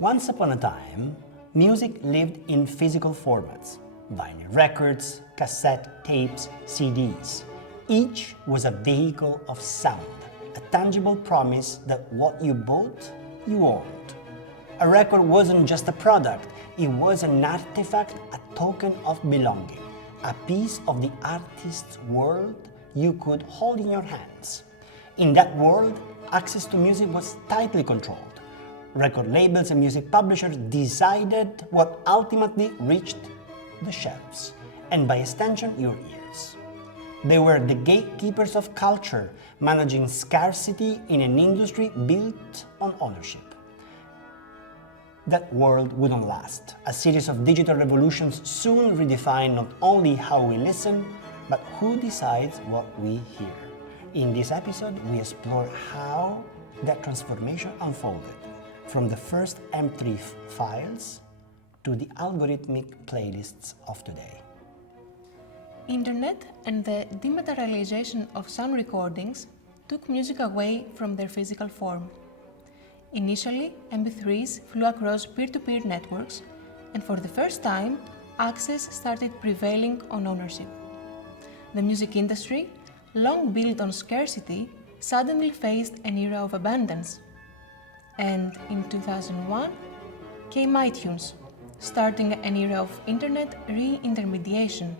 Once upon a time, music lived in physical formats: vinyl records, cassette tapes, CDs. Each was a vehicle of sound, a tangible promise that what you bought, you owned. A record wasn't just a product, it was an artifact, a token of belonging, a piece of the artist's world you could hold in your hands. In that world, access to music was tightly controlled. Record labels and music publishers decided what ultimately reached the shelves, and by extension, your ears. They were the gatekeepers of culture, managing scarcity in an industry built on ownership. That world wouldn't last. A series of digital revolutions soon redefined not only how we listen, but who decides what we hear. In this episode, we explore how that transformation unfolded, from the first MP3 files to the algorithmic playlists of today. Internet and the dematerialization of sound recordings took music away from their physical form. Initially, MP3s flew across peer-to-peer networks, and for the first time, access started prevailing on ownership. The music industry, long built on scarcity, suddenly faced an era of abundance. And in 2001 came iTunes, starting an era of internet re-intermediation.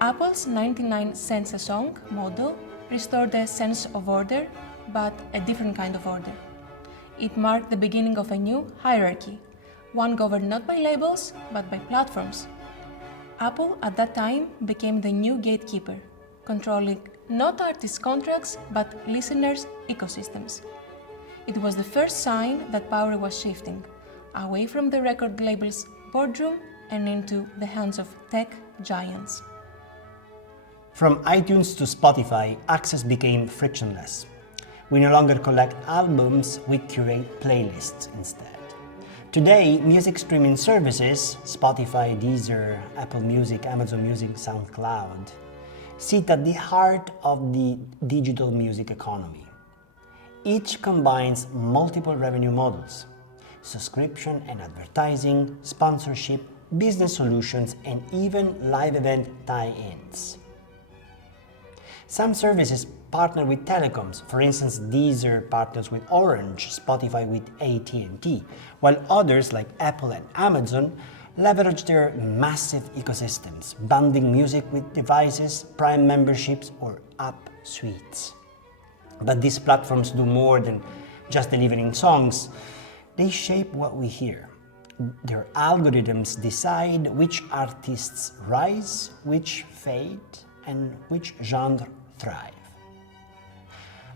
Apple's 99 cents a song model restored a sense of order, but a different kind of order. It marked the beginning of a new hierarchy, one governed not by labels, but by platforms. Apple at that time became the new gatekeeper, controlling not artists' contracts, but listeners' ecosystems. It was the first sign that power was shifting, away from the record label's boardroom and into the hands of tech giants. From iTunes to Spotify, access became frictionless. We no longer collect albums, we curate playlists instead. Today, music streaming services, Spotify, Deezer, Apple Music, Amazon Music, SoundCloud, sit at the heart of the digital music economy. Each combines multiple revenue models: subscription and advertising, sponsorship, business solutions, and even live event tie-ins. Some services partner with telecoms. For instance, Deezer partners with Orange, Spotify with AT&T, while others like Apple and Amazon leverage their massive ecosystems, bundling music with devices, Prime memberships, or app suites. But these platforms do more than just delivering songs. They shape what we hear. Their algorithms decide which artists rise, which fade, and which genre thrive.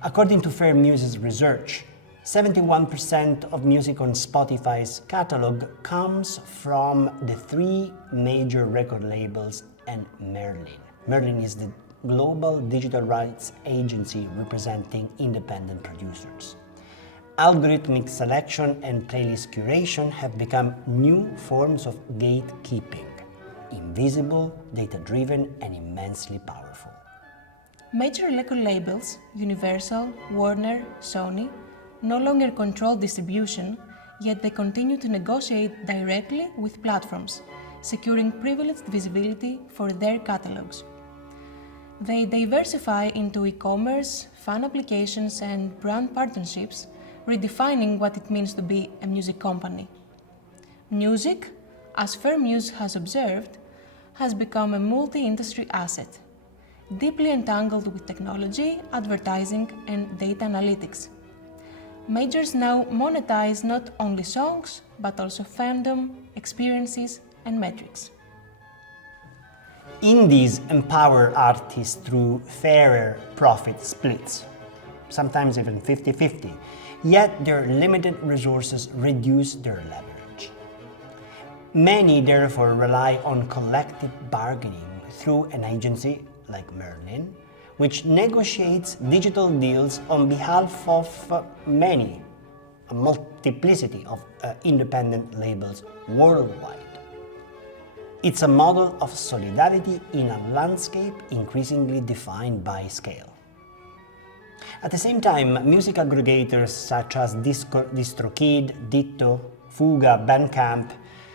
According to Fair Muse's research, 71% of music on Spotify's catalog comes from the three major record labels and Merlin. Merlin is the global digital rights agency representing independent producers. Algorithmic selection and playlist curation have become new forms of gatekeeping, invisible, data-driven, and immensely powerful. Major record labels, Universal, Warner, Sony, no longer control distribution, yet they continue to negotiate directly with platforms, securing privileged visibility for their catalogs. They diversify into e-commerce, fan applications, and brand partnerships, redefining what it means to be a music company. Music, as Fair Muse has observed, has become a multi-industry asset, deeply entangled with technology, advertising, and data analytics. Majors now monetize not only songs, but also fandom, experiences, and metrics. Indies empower artists through fairer profit splits, sometimes even 50-50, yet their limited resources reduce their leverage. Many therefore rely on collective bargaining through an agency like Merlin, which negotiates digital deals on behalf of many, a multiplicity of independent labels worldwide. It's a model of solidarity in a landscape increasingly defined by scale. At the same time, music aggregators such as DistroKid, Ditto, Fuga, Bandcamp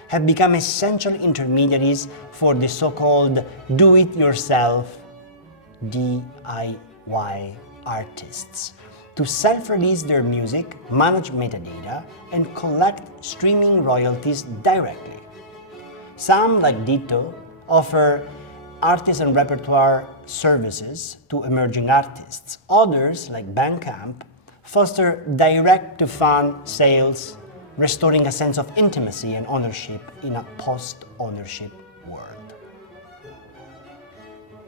have become essential intermediaries for the so-called do-it-yourself DIY artists to self-release their music, manage metadata, and collect streaming royalties directly. Some, like Ditto, offer artist and repertoire services to emerging artists. Others, like Bandcamp, foster direct-to-fan sales, restoring a sense of intimacy and ownership in a post-ownership world.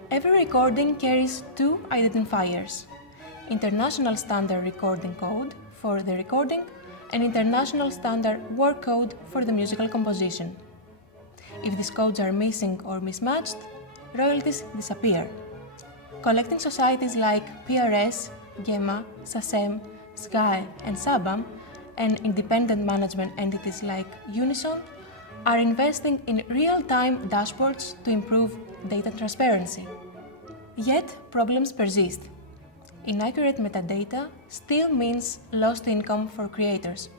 Every recording carries two identifiers: International Standard Recording Code for the recording and International Standard Work Code for the musical composition. If these codes are missing or mismatched, royalties disappear. Collecting societies like PRS, GEMA, SACEM, SGAE, and SABAM, and independent management entities like Unison, are investing in real-time dashboards to improve data transparency. Yet, problems persist. Inaccurate metadata still means lost income for creators,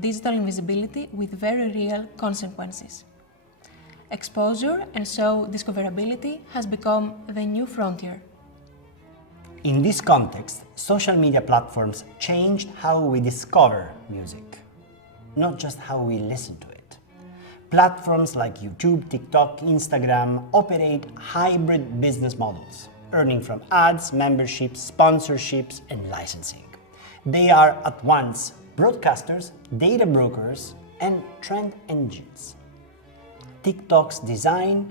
digital invisibility with very real consequences. Exposure and so discoverability has become the new frontier. In this context, social media platforms changed how we discover music, not just how we listen to it. Platforms like YouTube, TikTok, Instagram operate hybrid business models, earning from ads, memberships, sponsorships, and licensing. They are at once broadcasters, data brokers, and trend engines. TikTok's design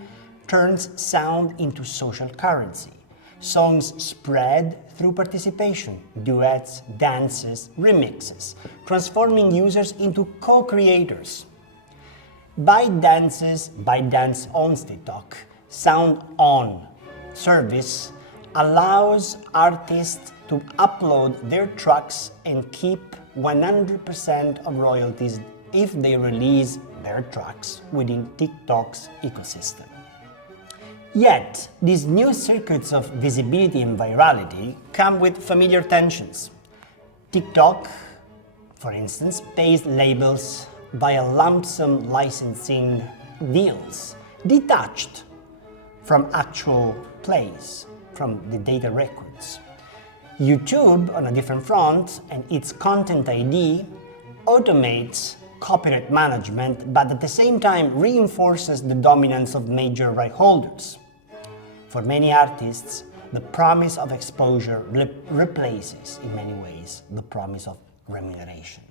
turns sound into social currency. Songs spread through participation, duets, dances, remixes, transforming users into co-creators. ByteDance owns TikTok. Sound On service allows artists to upload their tracks and keep 100% of royalties if they release their tracks within TikTok's ecosystem. Yet, these new circuits of visibility and virality come with familiar tensions. TikTok, for instance, pays labels via lump sum licensing deals, detached from actual plays, from the data records. YouTube, on a different front, and its Content ID automates copyright management, but at the same time reinforces the dominance of major right holders. For many artists, the promise of exposure replaces, in many ways, the promise of remuneration.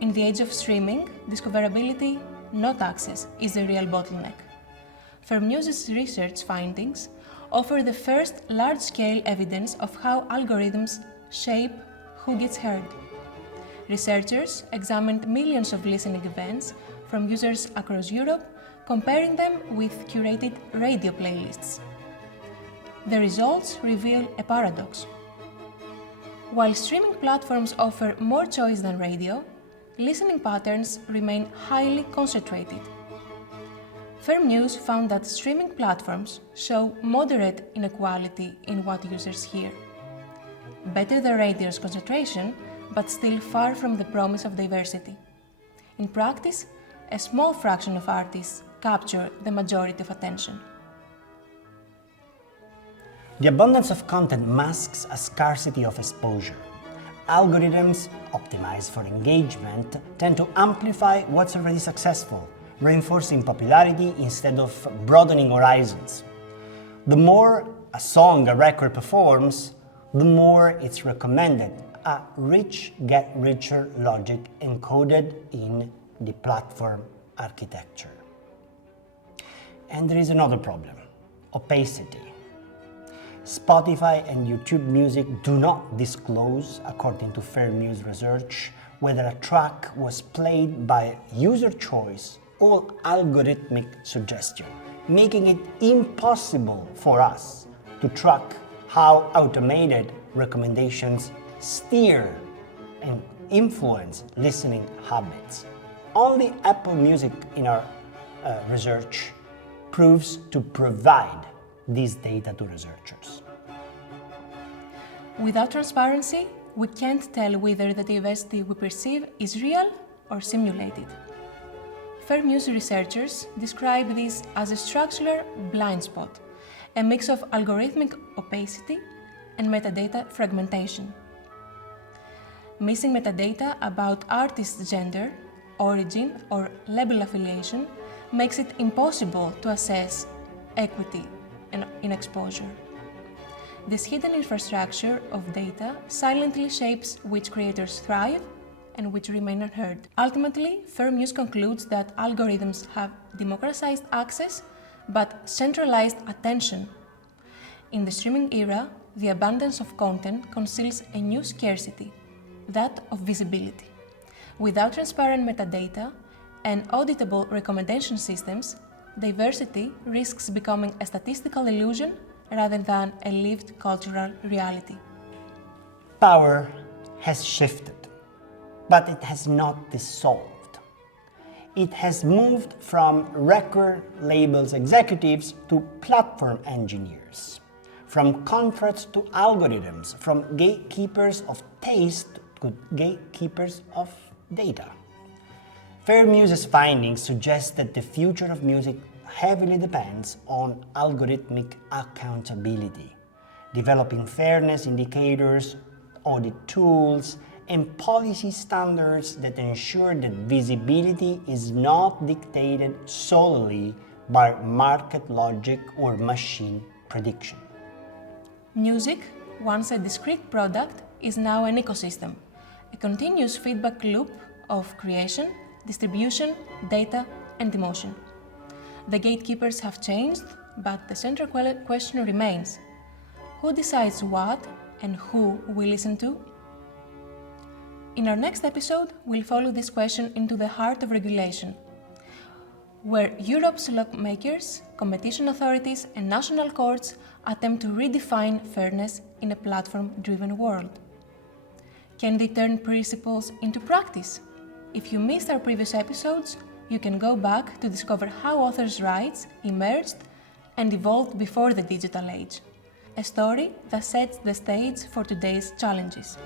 In the age of streaming, discoverability, not access, is the real bottleneck. MusE's research findings offer the first large-scale evidence of how algorithms shape who gets heard. Researchers examined millions of listening events from users across Europe, comparing them with curated radio playlists. The results reveal a paradox. While streaming platforms offer more choice than radio, listening patterns remain highly concentrated. MusE found that streaming platforms show moderate inequality in what users hear. Better than radio's concentration, but still far from the promise of diversity. In practice, a small fraction of artists capture the majority of attention. The abundance of content masks a scarcity of exposure. Algorithms, optimized for engagement, tend to amplify what's already successful, reinforcing popularity instead of broadening horizons. The more a song, a record performs, the more it's recommended, a rich get richer logic encoded in the platform architecture. And there is another problem: opacity. Spotify and YouTube Music do not disclose, according to MusE research, whether a track was played by user choice or algorithmic suggestion, making it impossible for us to track how automated recommendations steer and influence listening habits. Only Apple Music in our research proves to provide this data to researchers. Without transparency, we can't tell whether the diversity we perceive is real or simulated. Fair MusE researchers describe this as a structural blind spot, a mix of algorithmic opacity and metadata fragmentation. Missing metadata about artist's gender, origin, or label affiliation makes it impossible to assess equity in exposure. This hidden infrastructure of data silently shapes which creators thrive and which remain unheard. Ultimately, Fair MusE concludes that algorithms have democratized access but centralized attention. In the streaming era, the abundance of content conceals a new scarcity, that of visibility. Without transparent metadata and auditable recommendation systems, diversity risks becoming a statistical illusion rather than a lived cultural reality. Power has shifted, but it has not dissolved. It has moved from record labels executives to platform engineers, from contracts to algorithms, from gatekeepers of taste to gatekeepers of data. Fair MusE's findings suggest that the future of music heavily depends on algorithmic accountability, developing fairness indicators, audit tools, and policy standards that ensure that visibility is not dictated solely by market logic or machine prediction. Music, once a discrete product, is now an ecosystem, a continuous feedback loop of creation, distribution, data, and emotion. The gatekeepers have changed, but the central question remains: who decides what and who we listen to? In our next episode, we'll follow this question into the heart of regulation, where Europe's lawmakers, competition authorities, and national courts attempt to redefine fairness in a platform-driven world. Can they turn principles into practice? If you missed our previous episodes, you can go back to discover how authors' rights emerged and evolved before the digital age, a story that sets the stage for today's challenges.